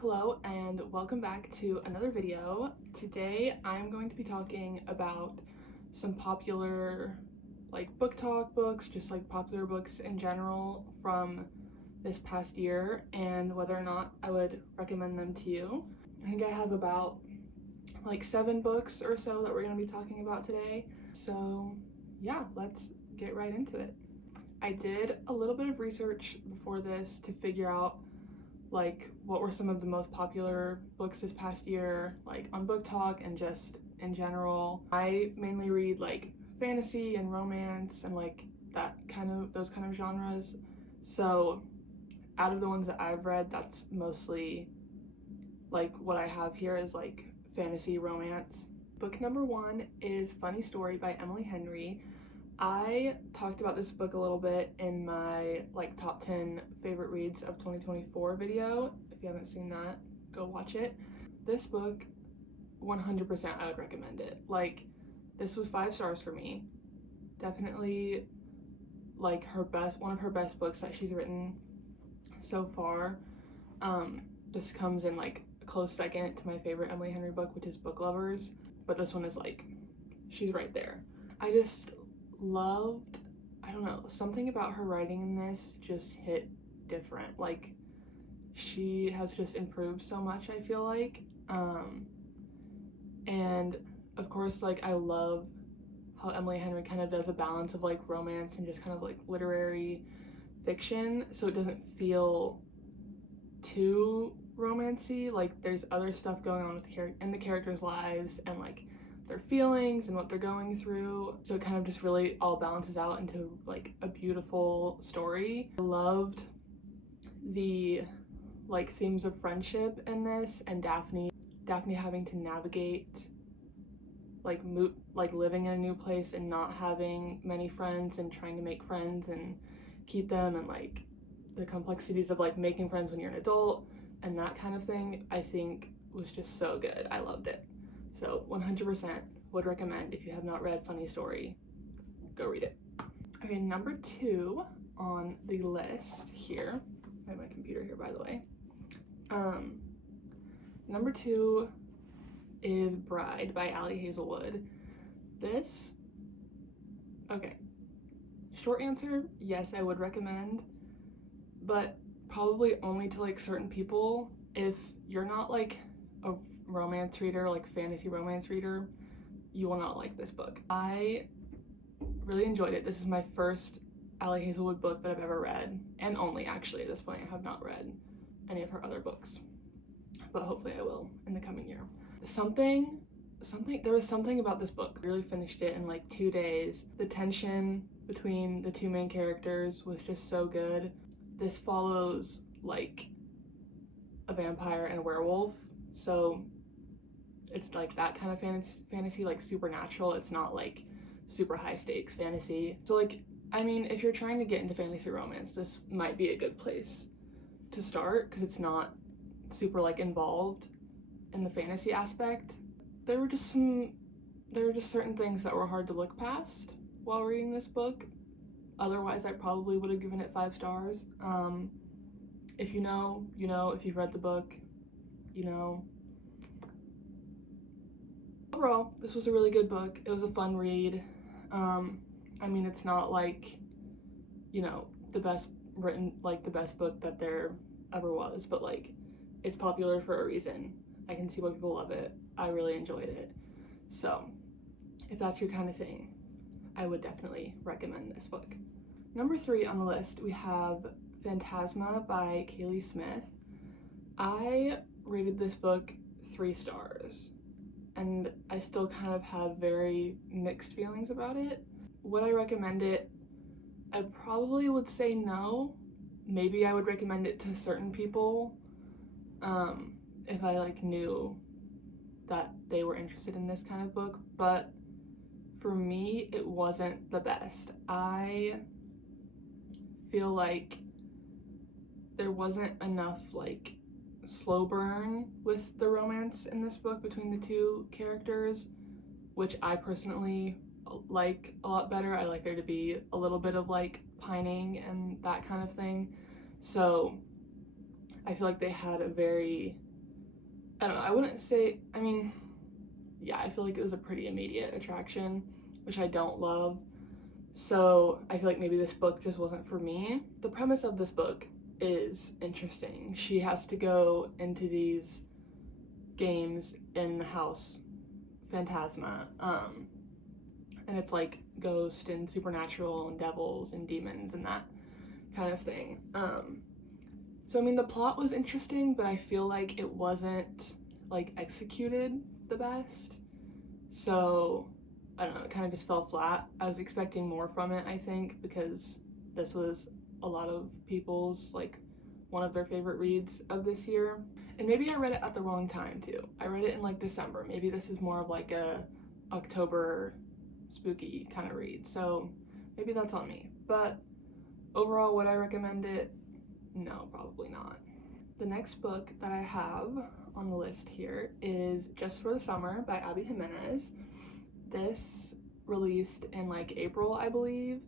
Hello and welcome back to another video. Today I'm going to be talking about some popular book talk books, just popular books in general from this past year and whether or not I would recommend them to you. I think I have about 7 books or so that we're going to be talking about today. So yeah, let's get right into it. I did a little bit of research before this to figure out what were some of the most popular books this past year, on booktok and just in general. I mainly read fantasy and romance and those kind of genres. So out of the ones that I've read, that's mostly what I have here is fantasy romance. Book number 1 is Funny Story by Emily Henry. I talked about this book a little bit in my top 10 favorite reads of 2024 video. If you haven't seen that, go watch it. This book, 100% I would recommend it. This was 5 stars for me. Definitely one of her best books that she's written so far. This comes in a close second to my favorite Emily Henry book, which is Book Lovers, but this one is she's right there. I just loved, I don't know, something about her writing in this just hit different. She has just improved so much, I feel like. And of course, I love how Emily Henry kind of does a balance of romance and just kind of literary fiction, so it doesn't feel too romancy. There's other stuff going on with the characters' lives and their feelings and what they're going through, so it kind of just really all balances out into a beautiful story. I loved the themes of friendship in this, and Daphne having to navigate living in a new place and not having many friends and trying to make friends and keep them, and the complexities of making friends when you're an adult and that kind of thing, I think was just so good. I loved it. So 100% would recommend. If you have not read Funny Story, go read it. Okay, number 2 on the list here. I have my computer here, by the way. Number 2 is Bride by Ali Hazelwood. This, okay, short answer, yes, I would recommend, but probably only to certain people. If you're not a romance reader, fantasy romance reader, you will not like this book. I really enjoyed it. This is my first Ali Hazelwood book that I've ever read, and only actually at this point. I have not read any of her other books, but hopefully I will in the coming year. There was something about this book. I really finished it in 2 days. The tension between the 2 main characters was just so good. This follows a vampire and a werewolf, so it's that kind of fantasy, supernatural. It's not super high stakes fantasy. So I mean, if you're trying to get into fantasy romance, this might be a good place to start because it's not super involved in the fantasy aspect. There were just certain things that were hard to look past while reading this book. Otherwise, I probably would have given it 5 stars. If you know, you know. If you've read the book, you know. Overall, this was a really good book. It was a fun read. I mean, it's not the best written, the best book that there ever was, but it's popular for a reason. I can see why people love it. I really enjoyed it. So if that's your kind of thing, I would definitely recommend this book. Number 3 on the list, we have Phantasma by Kaylee Smith. I rated this book 3 stars, and I still kind of have very mixed feelings about it. Would I recommend it? I probably would say no. Maybe I would recommend it to certain people if I knew that they were interested in this kind of book, but for me, it wasn't the best. I feel there wasn't enough slow burn with the romance in this book between the 2 characters, which I personally like a lot better. I like there to be a little bit of pining and that kind of thing. So I feel they had a very I don't know, I wouldn't say, I mean, yeah, I feel like it was a pretty immediate attraction, which I don't love. So I feel like maybe this book just wasn't for me. The premise of this book is interesting. She has to go into these games in the house Phantasma, and it's like ghost and supernatural and devils and demons and that kind of thing. So I mean, the plot was interesting, but I feel like it wasn't like executed the best. So I don't know, it kind of just fell flat. I was expecting more from it, I think, because this was a lot of people's like one of their favorite reads of this year. And maybe I read it at the wrong time too. I read it in like December. Maybe this is more of like a October spooky kind of read. So maybe that's on me. But overall, would I recommend it? No, probably not. The next book that I have on the list here is Just for the Summer by Abby Jimenez. This released in like April, I believe,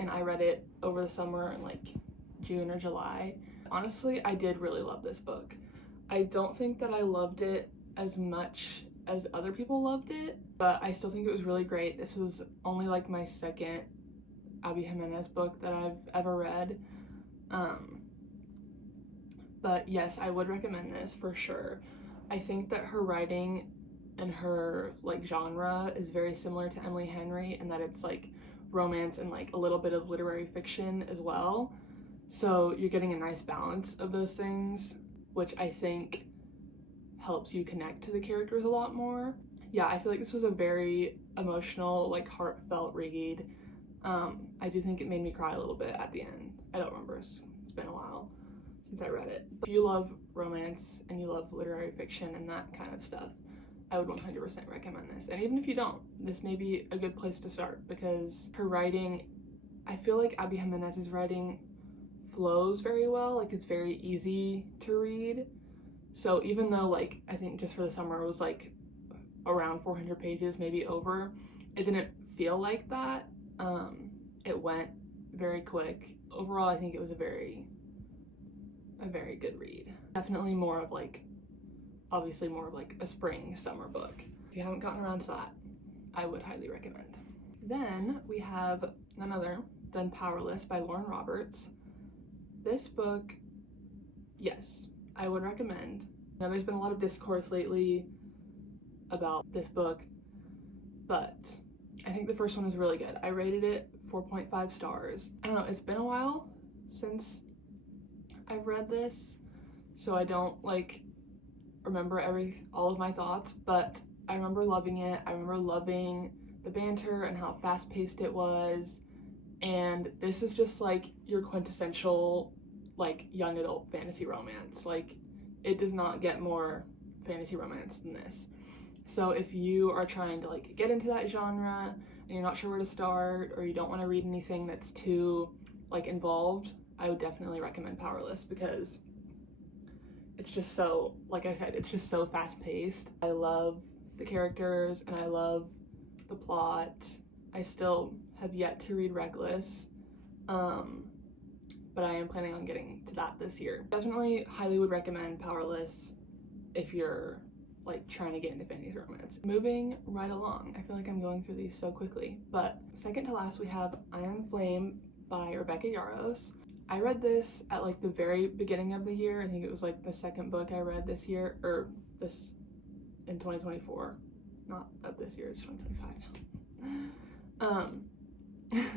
and I read it over the summer in like June or July. Honestly, I did really love this book. I don't think that I loved it as much as other people loved it, but I still think it was really great. This was only like my second Abby Jimenez book that I've ever read. But yes, I would recommend this for sure. I think that her writing and her like genre is very similar to Emily Henry, and that it's like romance and like a little bit of literary fiction as well. So you're getting a nice balance of those things, which I think helps you connect to the characters a lot more. Yeah, I feel like this was a very emotional, like heartfelt read. I do think it made me cry a little bit at the end. I don't remember, it's been a while since I read it. If you love romance and you love literary fiction and that kind of stuff, I would 100% recommend this. And even if you don't, this may be a good place to start, because her writing, I feel like Abby Jimenez's writing flows very well. Like, it's very easy to read. So even though like I think Just for the Summer was like around 400 pages, maybe over, it didn't feel like that. It went very quick. Overall, I think it was a very good read. Definitely more of like, obviously more of like a spring summer book. If you haven't gotten around to that, I would highly recommend. Then we have none other than Powerless by Lauren Roberts. This book, yes, I would recommend. Now, there's been a lot of discourse lately about this book, but I think the first one is really good. I rated it 4.5 stars. I don't know, it's been a while since I've read this, so I don't like remember all of my thoughts, but I remember loving it. I remember loving the banter and how fast-paced it was, and this is just like your quintessential like young adult fantasy romance. Like, it does not get more fantasy romance than this. So if you are trying to like get into that genre and you're not sure where to start, or you don't want to read anything that's too like involved, I would definitely recommend Powerless, because it's just so, like I said, it's just so fast-paced. I love the characters and I love the plot. I still have yet to read Reckless, but I am planning on getting to that this year. Definitely highly would recommend Powerless if you're like trying to get into fantasy romance. Moving right along, I feel like I'm going through these so quickly, but second to last we have Iron Flame by Rebecca Yarros. I read this at like the very beginning of the year. I think it was like the second book I read this year, or this in 2024. Not of this year, it's 2025.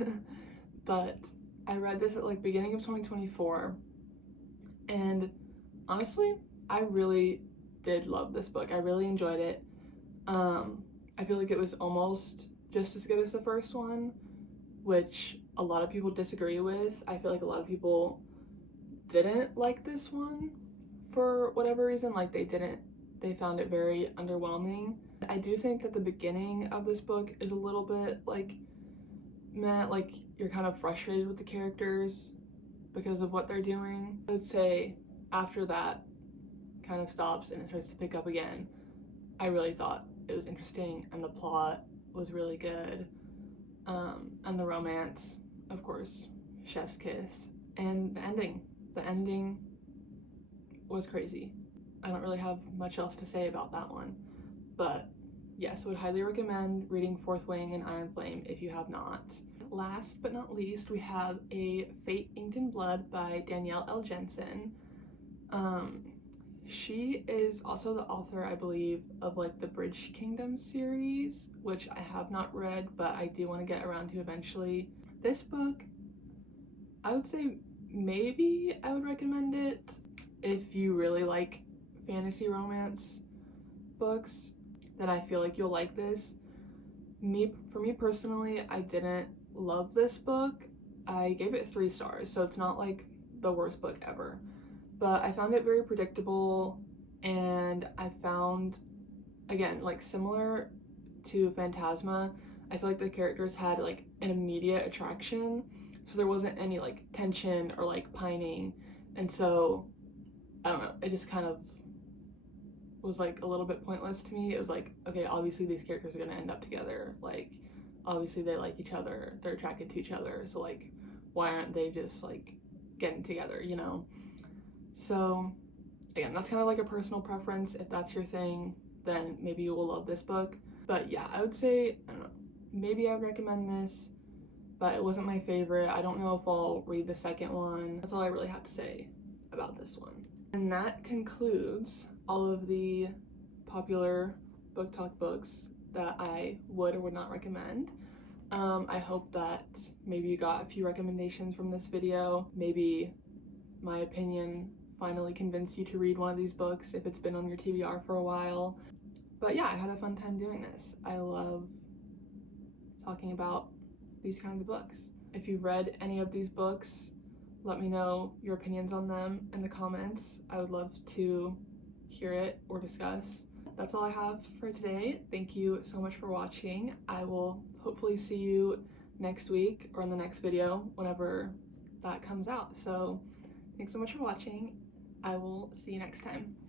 But I read this at like beginning of 2024, and honestly, I really did love this book. I really enjoyed it. I feel like it was almost just as good as the first one, which a lot of people disagree with. I feel like a lot of people didn't like this one for whatever reason. Like, they found it very underwhelming. I do think that the beginning of this book is a little bit like meh, like you're kind of frustrated with the characters because of what they're doing. I would say after that kind of stops and it starts to pick up again, I really thought it was interesting, and the plot was really good, and the romance, of course, chef's kiss, and the ending was crazy. I don't really have much else to say about that one. But yes, would highly recommend reading Fourth Wing and Iron Flame if you have not. Last but not least, we have A Fate Inked in Blood by Danielle L. Jensen. She is also the author, I believe, of like the Bridge Kingdom series, which I have not read, but I do want to get around to eventually. This book, I would say maybe I would recommend it if you really like fantasy romance books. Then I feel like you'll like this. For me personally, I didn't love this book. I gave it 3 stars, so it's not like the worst book ever. But I found it very predictable, and I found, again, like similar to Phantasma, I feel like the characters had like an immediate attraction, so there wasn't any like tension or like pining, and so I don't know, it just kind of was like a little bit pointless to me. It was like, okay, obviously these characters are gonna end up together, like obviously they like each other, they're attracted to each other, so like why aren't they just like getting together, you know? So again, that's kind of like a personal preference. If that's your thing, then maybe you will love this book. But yeah, I would say, I don't know, maybe I would recommend this, but it wasn't my favorite. I don't know if I'll read the second one. That's all I really have to say about this one. And that concludes all of the popular book talk books that I would or would not recommend. I hope that maybe you got a few recommendations from this video. Maybe my opinion finally convinced you to read one of these books if it's been on your TBR for a while. But yeah, I had a fun time doing this. I love talking about these kinds of books. If you've read any of these books, let me know your opinions on them in the comments. I would love to hear it or discuss. That's all I have for today. Thank you so much for watching. I will hopefully see you next week or in the next video whenever that comes out. So thanks so much for watching. I will see you next time.